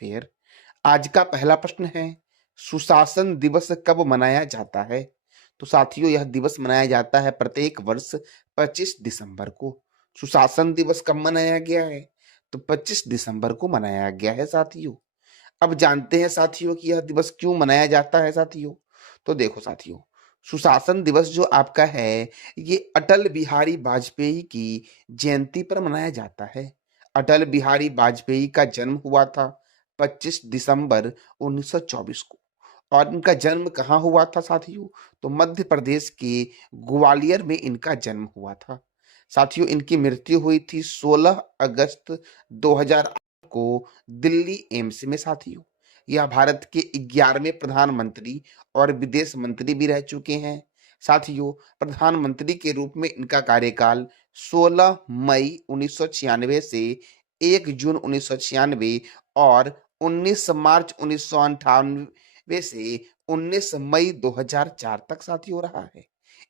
फिर आज का पहला प्रश्न है, सुशासन दिवस कब मनाया जाता है? तो साथियों यह दिवस मनाया जाता है प्रत्येक वर्ष 25 दिसंबर को। सुशासन दिवस कब मनाया गया है? तो 25 दिसंबर को मनाया गया है साथियों। अब जानते हैं साथियों कि यह दिवस क्यों मनाया जाता है साथियों। तो देखो साथियों, सुशासन दिवस जो आपका है, ये अटल बिहारी वाजपेयी की जयंती पर मनाया जाता है। अटल बिहारी वाजपेयी का जन्म हुआ था 25 दिसंबर 1924 को। और इनका जन्म कहाँ हुआ था साथियों? तो मध्य प्रदेश के ग्वालियर में इनका जन्म हुआ था। साथियों इनकी मृत्यु हुई थी 16 अगस्त 2008 को दिल्ली एम्स में साथियों। यह भारत के 11वें प्रधानमंत्री और विदेश मंत्री भी रह चुके हैं। साथियों प्रधानमंत्री के रूप में इनका कार्यकाल 16 मई 1996 से 1 जून 1996 और 19 मार्च 1998 से 19 मई 2004 तक साथियों रहा है।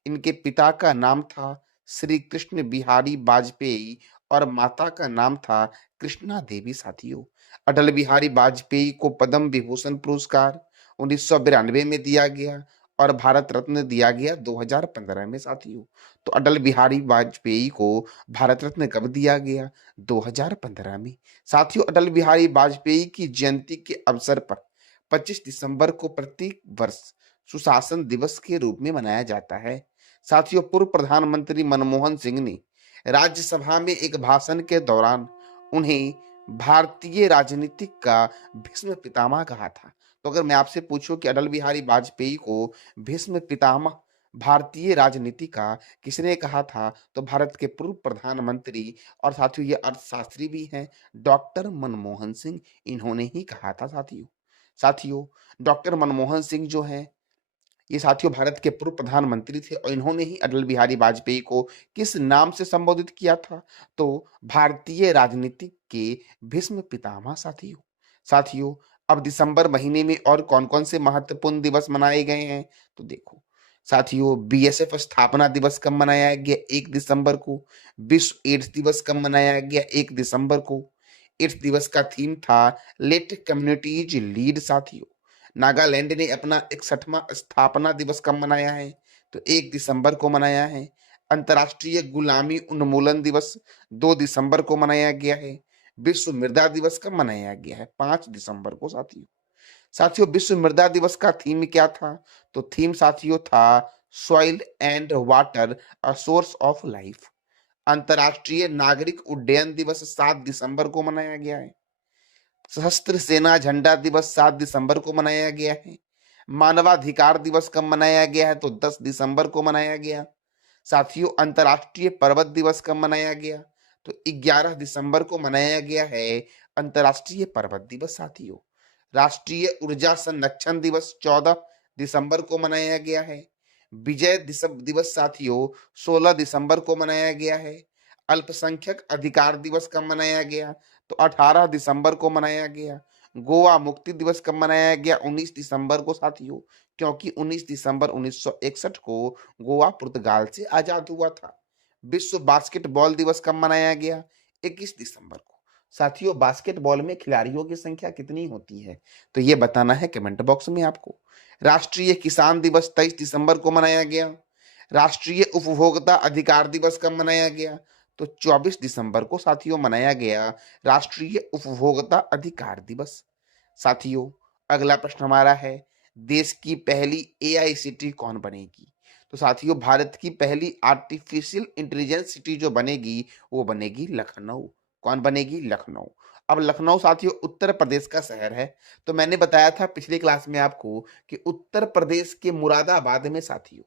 इनके पिता का नाम था श्री कृष्ण बिहारी वाजपेयी और माता का नाम था कृष्णा देवी साथियों। अटल बिहारी वाजपेयी को पद्म विभूषण पुरस्कार 1992 में दिया गया और भारत रत्न दिया गया 2015 में साथियों। तो अटल बिहारी वाजपेयी को भारत रत्न कब दिया गया? 2015 में। साथियों अटल बिहारी वाजपेयी की जयंती के अवसर पर 25 दिसंबर को प्रत्येक वर्ष सुशासन दिवस के रूप में मनाया जाता है। साथियों पूर्व प्रधानमंत्री मनमोहन सिंह ने राज्यसभा में एक भाषण के दौरान उन्हें भारतीय राजनीतिक का भीष्म पितामह कहा था। तो अगर मैं आपसे पूछूं कि अटल बिहारी वाजपेयी को भीष्म पितामह भारतीय राजनीति का किसने कहा था? तो भारत के पूर्व प्रधानमंत्री और साथियों ये अर्थशास्त्री भी हैं, डॉक्टर मनमोहन सिंह, इन्होंने ही कहा था साथियों। साथियों डॉक्टर मनमोहन सिंह जो हैं, ये साथियों भारत के पूर्व प्रधानमंत्री थे और इन्होंने ही अटल बिहारी वाजपेयी को किस नाम से संबोधित किया था? तो भारतीय राजनीति के भीष्म पितामह साथियों। साथियों अब दिसंबर महीने में और कौन-कौन से महत्वपूर्ण दिवस मनाए गए हैं? तो देखो साथियों बीएसएफ स्थापना दिवस कब मनाया गया? 1 दिसंबर को। विश्व एड्स दिवस कब मनाया गया? 1 दिसंबर को। एड्स दिवस का थीम था लेट कम्युनिटीज लीड साथियों। नागालैंड ने अपना 61वां स्थापना दिवस कब मनाया है? तो 1 दिसंबर को मनाया है। अंतर्राष्ट्रीय गुलामी उन्मूलन दिवस 2 दिसंबर को मनाया गया है। विश्व मृदा दिवस कब मनाया गया है? 5 दिसंबर को साथियों। साथियों विश्व मृदा दिवस का थीम क्या था? तो थीम साथियों था soil and water a source of life. अंतर्राष्ट्रीय नागरिक उड्डयन दिवस 7 दिसंबर को मनाया गया है। सशस्त्र सेना झंडा दिवस 7 दिसंबर को मनाया गया है। मानवाधिकार दिवस कब मनाया गया है? तो 10 दिसंबर को मनाया गया। साथियों अंतर्राष्ट्रीय पर्वत दिवस कब मनाया गया? तो 11 दिसंबर को मनाया गया है अंतर्राष्ट्रीय पर्वत दिवस साथियों। राष्ट्रीय ऊर्जा संरक्षण दिवस 14 दिसंबर को मनाया गया है। विजय दिवस साथियों 16 दिसंबर को मनाया गया है। अल्पसंख्यक अधिकार दिवस कब मनाया गया? तो 18 दिसंबर को मनाया गया। गोवा मुक्ति दिवस कब मनाया गया? 19 दिसंबर को साथियों, क्योंकि 19 दिसंबर 1961 को गोवा पुर्तगाल से आजाद हुआ था। विश्व बास्केटबॉल दिवस कब मनाया गया? 21 दिसंबर को। साथियों बास्केटबॉल में खिलाड़ियों की संख्या कितनी होती है? तो ये बताना है कमेंट बॉक्स में आपको। राष्ट्रीय किसान दिवस 23 दिसंबर को मनाया गया। राष्ट्रीय उपभोक्ता अधिकार दिवस कब मनाया गया? तो 24 दिसंबर को साथियों मनाया गया राष्ट्रीय उपभोक्ता अधिकार दिवस। साथियों अगला प्रश्न हमारा है, देश की पहली एआईसीटी कौन बनेगी? तो साथियों भारत की पहली आर्टिफिशियल इंटेलिजेंस सिटी जो बनेगी वो बनेगी लखनऊ। कौन बनेगी? लखनऊ। अब लखनऊ साथियों उत्तर प्रदेश का शहर है। तो मैंने बताया था पिछली क्लास में आपको कि उत्तर प्रदेश के मुरादाबाद में साथियों,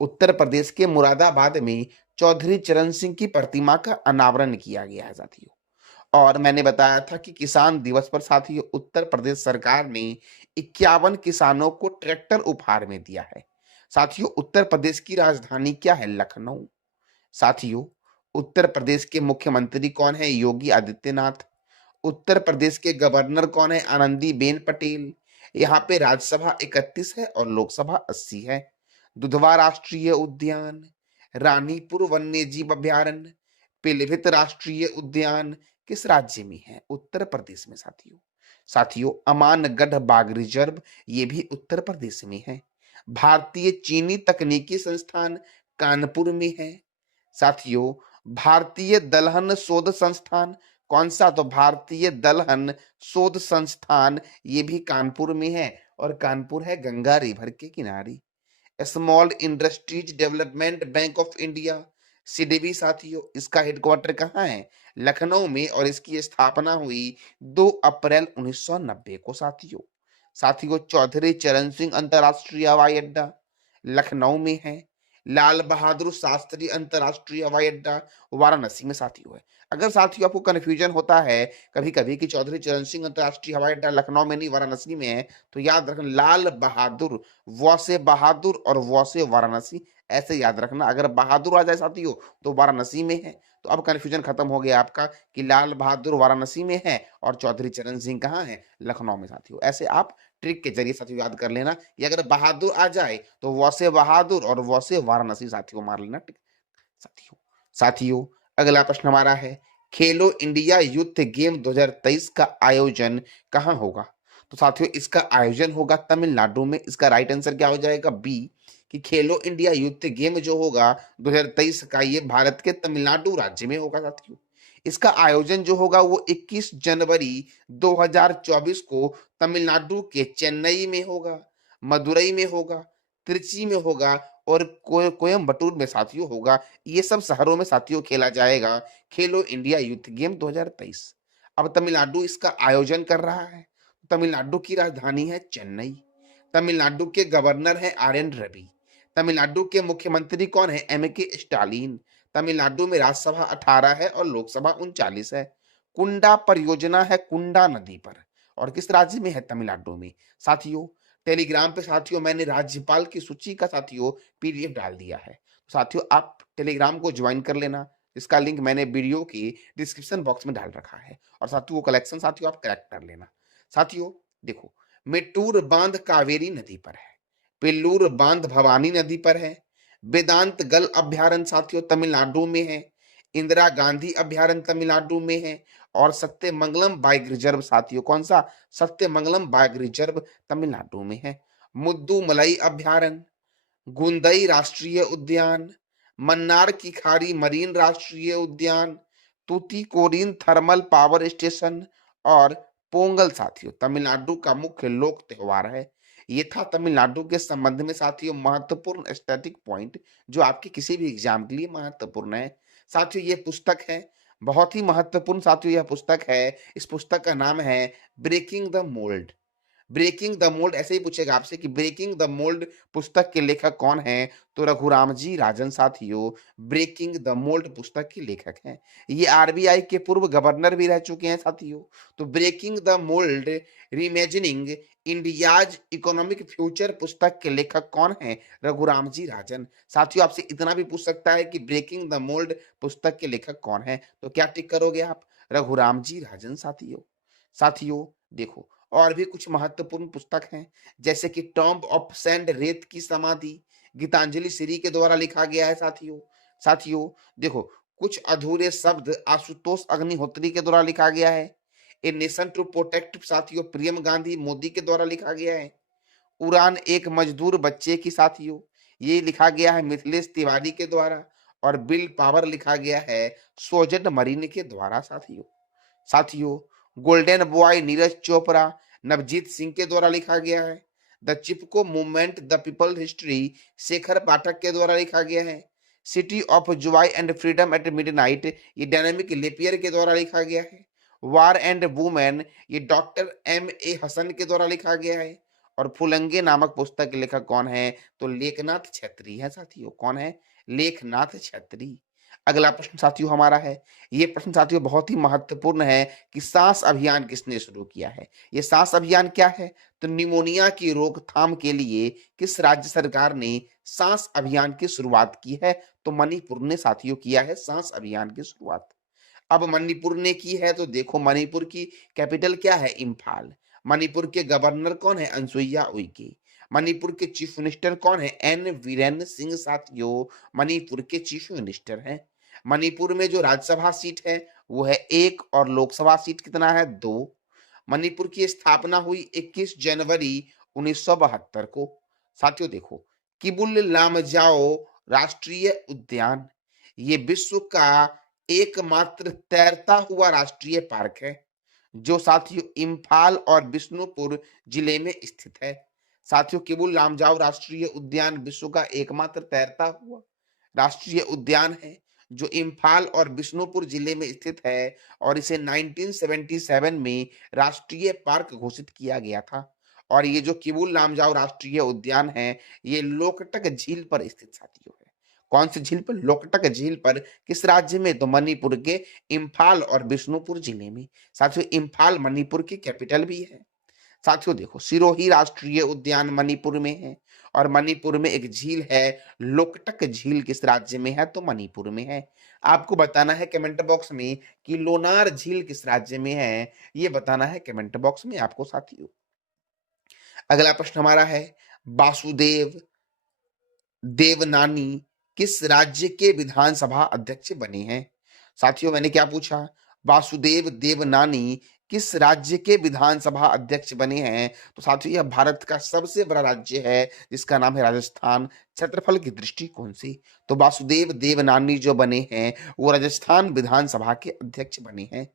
उत्तर प्रदेश के मुरादाबाद में चौधरी चरण सिंह की प्रतिमा का अनावरण किया गया है साथियों। और मैंने बताया था कि किसान दिवस पर साथियों उत्तर प्रदेश सरकार ने 51 किसानों को ट्रैक्टर उपहार में दिया है। साथियों उत्तर प्रदेश की राजधानी क्या है? लखनऊ। साथियों उत्तर प्रदेश के मुख्यमंत्री कौन है? योगी आदित्यनाथ। उत्तर प्रदेश के गवर्नर कौन है? आनंदीबेन पटेल। यहाँ पे राज्यसभा 31 है और लोकसभा 80 है। दुधवा राष्ट्रीय उद्यान, रानीपुर वन्य जीव अभयारण्य, पीलीभीत राष्ट्रीय उद्यान किस राज्य में है? उत्तर प्रदेश में साथियों। साथियों अमानगढ़ बाघ रिजर्व ये भी उत्तर प्रदेश में है। भारतीय चीनी तकनीकी संस्थान कानपुर में है। साथियों भारतीय दलहन शोध संस्थान कौन सा? तो भारतीय दलहन शोध संस्थान ये भी कानपुर में है, और कानपुर है गंगा रिवर के किनारे। Small industries development bank of India SIDBI साथियों, इसका हेडक्वार्टर कहाँ है? लखनऊ में, और इसकी स्थापना हुई 2 अप्रैल 1990 को साथियों। साथियों चौधरी चरण सिंह अंतरराष्ट्रीय हवाई अड्डा लखनऊ में है। लाल बहादुर शास्त्री अंतरराष्ट्रीय हवाई अड्डा वाराणसी में साथियों है। अगर साथियों आपको कंफ्यूजन होता है कभी कभी कि चौधरी चरण सिंह अंतरराष्ट्रीय हवाई अड्डा लखनऊ में नहीं वाराणसी में है, तो याद रखना लाल बहादुर, व से बहादुर और व से वाराणसी, ऐसे याद रखना। अगर बहादुर आ जाए साथियों तो वाराणसी में है। तो अब कंफ्यूजन खत्म हो गया आपका कि लाल बहादुर वाराणसी में है और चौधरी चरण सिंह कहाँ है? लखनऊ में साथियों। ऐसे आप ट्रिक के जरिए साथियों याद कर लेना। ये अगर बहादुर आ जाए तो व से बहादुर और व से वाराणसी साथियों मार लेना। साथियों साथियों अगला प्रश्न हमारा है, खेलो इंडिया यूथ गेम 2023 का आयोजन कहाँ होगा? तो साथियों इसका आयोजन होगा तमिलनाडु में। इसका राइट आंसर क्या हो जाएगा? बी, कि खेलो इंडिया यूथ गेम जो होगा 2023 का, ये भारत के तमिलनाडु राज्य में होगा साथियों। इसका आयोजन जो होगा वो 21 जनवरी 2024 को तमिलनाडु के चेन्नई में होगा, मदुरई में होगा, त्रिची में होगा और कोयम्बटूर में साथियों होगा। ये सब शहरों में साथियों खेला जाएगा खेलो इंडिया यूथ गेम 2023। अब तमिलनाडु इसका आयोजन कर रहा है। तमिलनाडु की राजधानी है चेन्नई। तमिलनाडु के गवर्नर हैं आर एन रवि। तमिलनाडु के मुख्यमंत्री कौन है? एम के स्टालिन। तमिलनाडु में राज्यसभा 18 है और लोकसभा 39 है। कुंडा परियोजना है कुंडा नदी पर, और किस राज्य में है? तमिलनाडु में साथियों। टेलीग्राम पे साथियों मैंने राज्यपाल की सूची का साथियों पीडीएफ डाल दिया है। साथियों आप टेलीग्राम को ज्वाइन कर लेना। इसका लिंक मैंने वीडियो की डिस्क्रिप्शन बॉक्स में डाल रखा है, और साथियों वो कलेक्शन साथियों आप कलेक्ट कर लेना। साथियों देखो, मेट्टूर बांध कावेरी नदी पर है, पिल्लूर बांध भवानी नदी पर है, वेदांत गल अभ्यारण्य साथियों तमिलनाडु में है, इंदिरा गांधी अभ्यारण्य तमिलनाडु में है, और सत्यमंगलम बाघ रिजर्व साथियों कौन सा? सत्यमंगलम बाघ रिजर्व तमिलनाडु में है। मुद्दुमलई अभ्यारण्य, गुंदई राष्ट्रीय उद्यान, मन्नार की खाड़ी मरीन राष्ट्रीय उद्यान, तूतीकोरिन थर्मल पावर स्टेशन और पोंगल साथियों तमिलनाडु का मुख्य लोक त्योहार है। ये था तमिलनाडु के संबंध में साथियों महत्वपूर्ण स्टैटिक पॉइंट जो आपके किसी भी एग्जाम के लिए महत्वपूर्ण है। साथियों ये पुस्तक है बहुत ही महत्वपूर्ण साथियों, यह पुस्तक है, इस पुस्तक का नाम है breaking the mould. Breaking the mould ऐसे ही पूछेगा आपसे कि ब्रेकिंग द मोल्ड पुस्तक के लेखक कौन है? तो रघुराम जी राजन साथियों ब्रेकिंग द मोल्ड पुस्तक के लेखक हैं। ये आरबीआई के पूर्व गवर्नर भी रह चुके हैं साथियों। तो breaking the mould reimagining India's economic future पुस्तक के लेखक कौन है? रघुराम जी राजन। साथियों आपसे इतना भी पूछ सकता है कि ब्रेकिंग द मोल्ड पुस्तक के लेखक कौन है, तो क्या टिक करोगे आप? रघुराम जी राजन साथियों। साथियों देखो और भी कुछ महत्वपूर्ण पुस्तक हैं, जैसे कि टॉम्ब ऑफ सैंड रेत की समाधि गीतांजलि श्री के द्वारा लिखा गया है साथियों। साथियों देखो कुछ अधूरे शब्द आशुतोष अग्निहोत्री के द्वारा लिखा गया है। ए नेशन टू प्रोटेक्ट साथियों प्रियम गांधी मोदी के द्वारा लिखा गया है। उड़ान एक मजदूर बच्चे की साथियों ये लिखा गया है मिथिलेश तिवारी के द्वारा। और बिल पावर लिखा गया है सोजट मरीन के द्वारा साथियों। साथियों गोल्डन बॉय नीरज चोपड़ा नवजीत सिंह के द्वारा लिखा गया है। The Chipko movement the people history Shekhar Pathak के द्वारा लिखा गया है। City of joy and freedom at midnight ये डायनामिक लेपियर के द्वारा लिखा गया है। वार एंड वुमेन ये डॉक्टर एम ए हसन के द्वारा लिखा गया है। और फुलंगे नामक पुस्तक के लेखक कौन है? तो लेखनाथ छेत्री है साथियों। कौन है? लेखनाथ छेत्री। अगला प्रश्न साथियों हमारा है, ये प्रश्न साथियों बहुत ही महत्वपूर्ण है कि सांस अभियान किसने शुरू किया है? ये सांस अभियान क्या है? तो निमोनिया की रोकथाम के लिए किस राज्य सरकार ने सांस अभियान की शुरुआत की है? तो मणिपुर ने साथियों किया है सांस अभियान की शुरुआत। अब मणिपुर ने की है तो देखो मणिपुर की कैपिटल क्या है? इम्फाल। मणिपुर के गवर्नर कौन है? अनसुईया उइके। मणिपुर के चीफ मिनिस्टर कौन है? एन वीरेंद्र सिंह साथियों मणिपुर के चीफ मिनिस्टर हैं। मणिपुर में जो राज्यसभा सीट है वो है 1 और लोकसभा सीट कितना है? 2। मणिपुर की स्थापना हुई 21 जनवरी 1972 को। साथियों देखो, किबुल लामजाओ राष्ट्रीय उद्यान ये विश्व का एकमात्र तैरता हुआ राष्ट्रीय पार्क है, जो साथियों इम्फाल और बिष्णुपुर जिले में स्थित है। साथियों, किबुल लामजाओ राष्ट्रीय उद्यान विश्व का एकमात्र तैरता हुआ राष्ट्रीय उद्यान है, जो इम्फाल और बिष्णुपुर जिले में स्थित है और इसे 1977 में राष्ट्रीय पार्क घोषित किया गया था। और ये जो किबुल लामजाओ राष्ट्रीय उद्यान है, ये लोकटक झील पर स्थित साथियों है। कौन सी झील पर? लोकटक झील पर। किस राज्य में? तो मणिपुर के इम्फाल और बिष्णुपुर जिले में। साथियों, इम्फाल मणिपुर की कैपिटल भी है। साथियों देखो, सिरोही राष्ट्रीय उद्यान मणिपुर में है और मणिपुर में एक झील है, लोकटक झील किस राज्य में है? तो मणिपुर में है। आपको बताना है कमेंट बॉक्स में कि लोनार झील किस राज्य में है, ये बताना है कमेंट बॉक्स में आपको साथियों। अगला प्रश्न हमारा है, वासुदेव देवनानी किस राज्य के विधानसभा अध्यक्ष बने हैं? साथियों मैंने क्या पूछा? वासुदेव देवनानी किस राज्य के विधानसभा अध्यक्ष बने हैं? तो साथियों यह भारत का सबसे बड़ा राज्य है, जिसका नाम है राजस्थान। क्षेत्रफल की दृष्टिकोण से तो वासुदेव देवनानी जो बने हैं वो राजस्थान विधानसभा के अध्यक्ष बने हैं।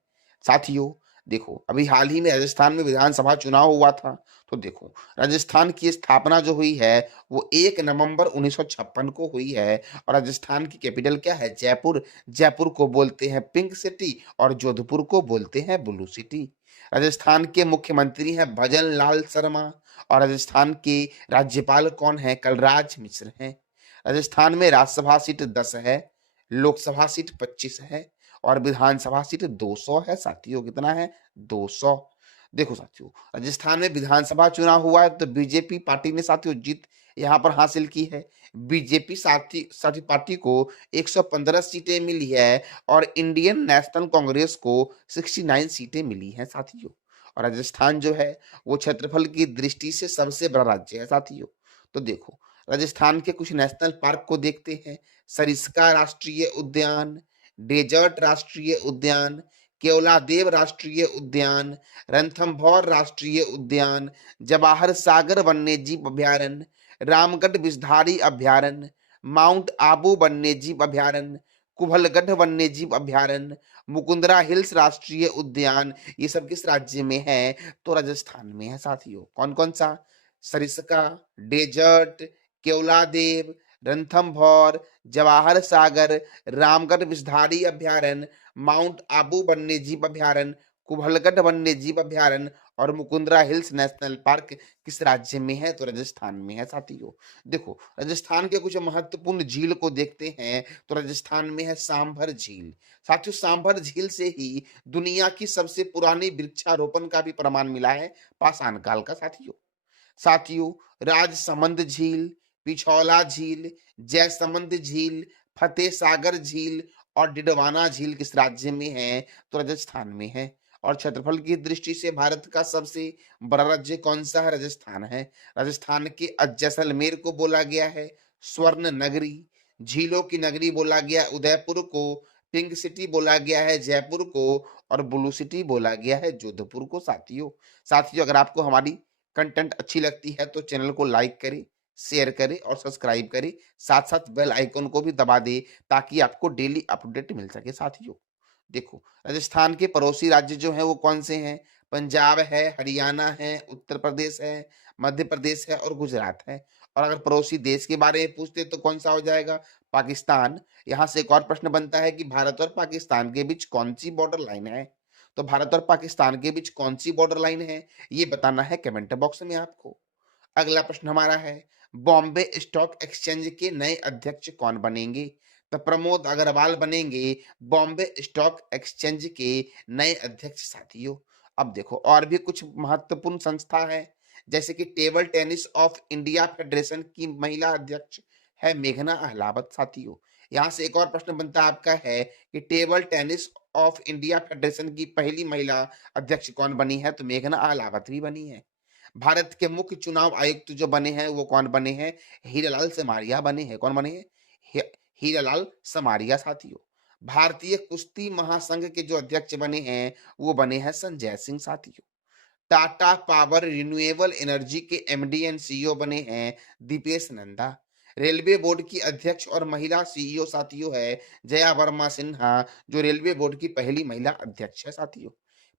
साथियों देखो, अभी हाल ही में राजस्थान में विधानसभा चुनाव हुआ था। तो देखो, राजस्थान की स्थापना जो हुई है वो 1 नवंबर 1956 को हुई है और राजस्थान की कैपिटल क्या है? जयपुर। जयपुर को बोलते हैं पिंक सिटी और जोधपुर को बोलते हैं ब्लू सिटी। राजस्थान के मुख्यमंत्री हैं भजन लाल शर्मा और राजस्थान के राज्यपाल कौन है? कलराज मिश्र हैं। राजस्थान में राज्यसभा सीट 10 है, लोकसभा सीट 25 है और विधानसभा सीट 200 है साथियों। कितना है? 200। देखो साथियों, राजस्थान में विधानसभा चुनाव हुआ है तो बीजेपी पार्टी ने साथियों जीत यहाँ पर हासिल की है। बीजेपी साथी साथी पार्टी को 115 सीटें मिली है और इंडियन नेशनल कांग्रेस को 69 सीटें मिली हैं साथियों। और राजस्थान जो है वो क्षेत्रफल की दृष्टि से सबसे बड़ा राज्य है साथियों। तो देखो, राजस्थान के कुछ नेशनल पार्क को देखते हैं। सरिस्का राष्ट्रीय उद्यान, डेजर्ट राष्ट्रीय उद्यान, केवलादेव राष्ट्रीय उद्यान, रणथंभौर राष्ट्रीय उद्यान, जवाहर सागर वन्यजीव अभयारण्य, रामगढ़ विषधारी अभयारण्य, माउंट आबू वन्यजीव अभयारण्य, कुभलगढ़ वन्यजीव अभयारण्य, मुकुंदरा हिल्स राष्ट्रीय उद्यान, ये सब किस राज्य में है? तो राजस्थान में है साथियों। कौन कौन सा? सरिस्का, डेजर्ट, केवलादेव, रणथंभौर, जवाहर सागर, रामगढ़ विषधारी अभयारण्य, माउंट आबू वन्यजीव अभयारण्य, कुभलगढ़ वन्यजीव अभयारण्य और मुकुंदरा हिल्स नेशनल पार्क किस राज्य में है? तो राजस्थान में है साथियों। देखो, राजस्थान के कुछ महत्वपूर्ण झील को देखते हैं तो राजस्थान में है सांभर झील। साथियों, सांभर झील से ही दुनिया की सबसे पुरानी वृक्षारोपण का भी प्रमाण मिला है, पाषाण काल का साथियों। साथियों, राजसमंद झील, पिछौला झील, जयसमंद झील, फतेह सागर झील और डिडवाना झील किस राज्य में है? तो राजस्थान में है। और क्षेत्रफल की दृष्टि से भारत का सबसे बड़ा राज्य कौन सा है? राजस्थान है। राजस्थान के जैसलमेर को बोला गया है स्वर्ण नगरी, झीलों की नगरी बोला गया उदयपुर को, पिंक सिटी बोला गया है जयपुर को और ब्लू सिटी बोला गया है जोधपुर को साथियों। साथियों, अगर आपको हमारी कंटेंट अच्छी लगती है तो चैनल को लाइक करें, शेयर करें और सब्सक्राइब करें। साथ साथ बेल आइकन को भी दबा दें ताकि आपको डेली अपडेट मिल सके साथियों। देखो, राजस्थान के पड़ोसी राज्य जो हैं वो कौन से हैं? पंजाब है, हरियाणा है, उत्तर प्रदेश है, मध्य प्रदेश है और गुजरात है। और अगर पड़ोसी देश के बारे में पूछते तो कौन सा हो जाएगा? पाकिस्तान। यहाँ से एक और प्रश्न बनता है कि भारत और पाकिस्तान के बीच कौन सी बॉर्डर लाइन है? तो भारत और पाकिस्तान के बीच कौन सी बॉर्डर लाइन है, ये बताना है कमेंट बॉक्स में आपको। अगला प्रश्न हमारा है, बॉम्बे स्टॉक एक्सचेंज के नए अध्यक्ष कौन बनेंगे? तो प्रमोद अग्रवाल बनेंगे बॉम्बे स्टॉक एक्सचेंज के नए अध्यक्ष साथियों। अब देखो, और भी कुछ महत्वपूर्ण संस्था है, जैसे कि table tennis of India federation की महिला अध्यक्ष है मेघना अहलावत साथियों। यहाँ से एक और प्रश्न बनता आपका है कि table tennis of India federation की पहली महिला अध्यक्ष कौन बनी है? तो मेघना अहलावत भी बनी है। भारत के मुख्य चुनाव आयुक्त जो बने हैं वो कौन बने हैं? हीरालाल समारिया बने हैं। कौन बने हैं? हीरालाल समारिया साथियों। भारतीय कुश्ती महासंघ के जो अध्यक्ष बने हैं वो बने हैं संजय सिंह साथियों। टाटा पावर रिन्यूएबल एनर्जी के एमडी एंड सीईओ बने हैं दीपेश नंदा। रेलवे बोर्ड की अध्यक्ष और महिला सीईओ साथियों है जया वर्मा सिन्हा, जो रेलवे बोर्ड की पहली महिला अध्यक्ष है साथियों।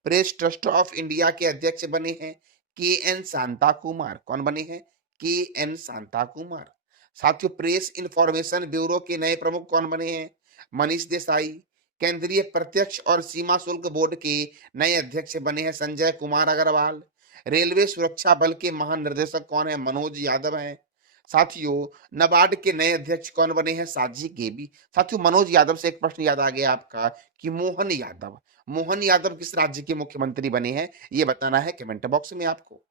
प्रेस ट्रस्ट ऑफ इंडिया के अध्यक्ष बने हैं के एन शांता कुमार। कौन बने हैं? के एन शांता कुमार। साथियों, प्रेस इंफॉर्मेशन ब्यूरो के नए प्रमुख कौन बने हैं? मनीष देसाई। केंद्रीय प्रत्यक्ष और सीमा शुल्क बोर्ड के नए अध्यक्ष बने हैं संजय कुमार अग्रवाल। रेलवे सुरक्षा बल के महानिर्देशक कौन है? मनोज यादव हैं। साथियों, नाबार्ड के नए अध्यक्ष कौन बने हैं? साजी गेबी। साथियों, मनोज यादव से एक प्रश्न याद आ गया आपका कि मोहन यादव किस राज्य के मुख्यमंत्री बने हैं? ये बताना है कमेंट बॉक्स में आपको।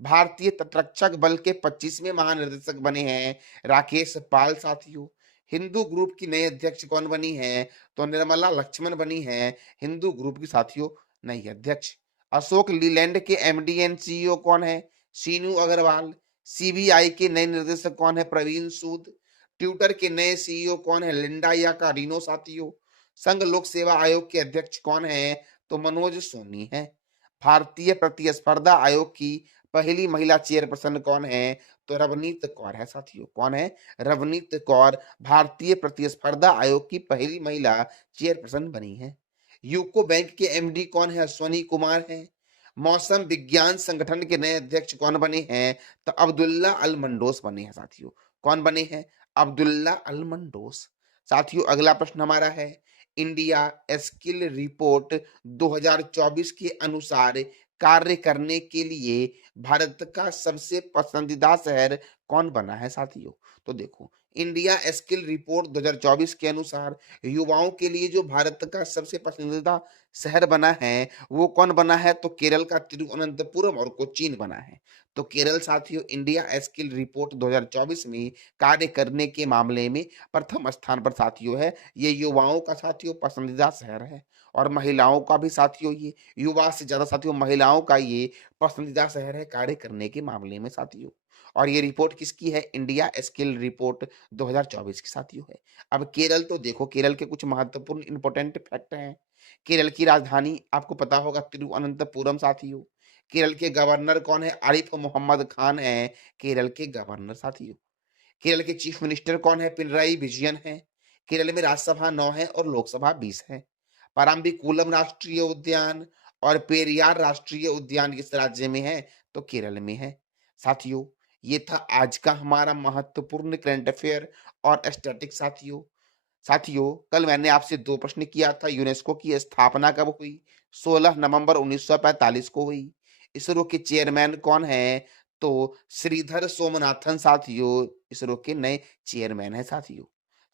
भारतीय तटरक्षक बल के 25वें महानिर्देशक बने हैं राकेश पाल साथियों। हिंदू ग्रुप की नई अध्यक्ष कौन बनी है? तो निर्मला लक्ष्मण बनी है हिंदू ग्रुप की साथियों नई अध्यक्ष। अशोक लीलैंड के एमडी एंड सीईओ कौन है? सीनू अग्रवाल। सीबीआई के नए निर्देशक कौन है? प्रवीण सूद। ट्विटर के नए सीईओ कौन है? लिंडा या कारिनो साथियों। संघ लोक सेवा आयोग के अध्यक्ष कौन है? तो मनोज सोनी है। भारतीय प्रतिस्पर्धा आयोग की पहली महिला चेयरपर्सन कौन है? तो रवनीत कौर है साथियों। कौन है? रवनीत कौर भारतीय प्रतिस्पर्धा आयोग की पहली महिला चेयरपर्सन बनी है। यूको बैंक के एमडी कौन है? अश्वनी कुमार है। मौसम विज्ञान संगठन के नए अध्यक्ष कौन बने हैं? तो अब्दुल्ला अल मंडोस बने हैं साथियों। कौन बने हैं? अब्दुल्ला अल मंडोस। साथियों, अगला प्रश्न हमारा है इंडिया स्किल रिपोर्ट 2024 के अनुसार कार्य करने के लिए भारत का सबसे पसंदीदा शहर कौन बना है साथियों? तो देखो, इंडिया स्किल रिपोर्ट 2024 के अनुसार युवाओं के लिए जो भारत का सबसे पसंदीदा शहर बना है वो कौन बना है? तो केरल का तिरुवनंतपुरम और कोचीन बना है। तो केरल साथियों इंडिया स्किल रिपोर्ट 2024 में कार्य करने के मामले में प्रथम स्थान पर साथियों है। ये युवाओं का साथियों पसंदीदा शहर है और महिलाओं का भी साथियों, ये युवा से ज्यादा साथियों महिलाओं का ये पसंदीदा शहर है कार्य करने के मामले में साथियों। और ये रिपोर्ट किसकी है? इंडिया स्किल रिपोर्ट 2024 की साथियों है। अब केरल तो देखो, केरल के कुछ महत्वपूर्ण इंपोर्टेंट फैक्ट हैं। केरल की राजधानी आपको पता होगा तिरुवनंतपुरम साथियों। केरल के गवर्नर कौन है? आरिफ मोहम्मद खान है केरल के गवर्नर साथियों। केरल के चीफ मिनिस्टर कौन है? पिनराई विजयन है। केरल में राज्यसभा 9 है और लोकसभा 20 है। पाराम्बिकुलम राष्ट्रीय उद्यान और पेरियार राष्ट्रीय उद्यान किस राज्य में है? तो केरल में है। साथियों, ये था आज का हमारा महत्वपूर्ण करंट अफेयर और स्टैटिक साथियों। साथियों, कल मैंने आपसे दो प्रश्न किया था। यूनेस्को की स्थापना कब हुई? 16 नवंबर 1945 को हुई। इसरो के चेयरमैन कौन है? तो श्रीधर सोमनाथन साथियों इसरो के नए चेयरमैन है साथियों।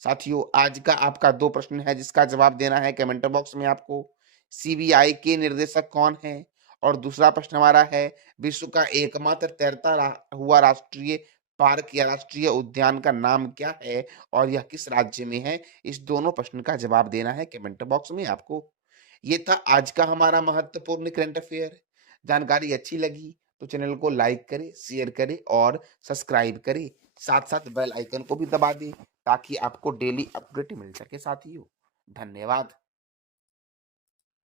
साथियों, आज का आपका दो प्रश्न है जिसका जवाब देना है कमेंट बॉक्स में आपको। सीबीआई के निर्देशक कौन है? और दूसरा प्रश्न हमारा है विश्व का एकमात्र तैरता हुआ राष्ट्रीय पार्क या राष्ट्रीय उद्यान का नाम क्या है और यह किस राज्य में है? इस दोनों प्रश्न का जवाब देना है कमेंट बॉक्स में आपको। ये था आज का हमारा महत्वपूर्ण करंट अफेयर। जानकारी अच्छी लगी तो चैनल को लाइक करें, शेयर करें और सब्सक्राइब करें। साथ साथ बेल आइकन को भी दबा दें ताकि आपको डेली अपडेट मिल सके साथियों। धन्यवाद।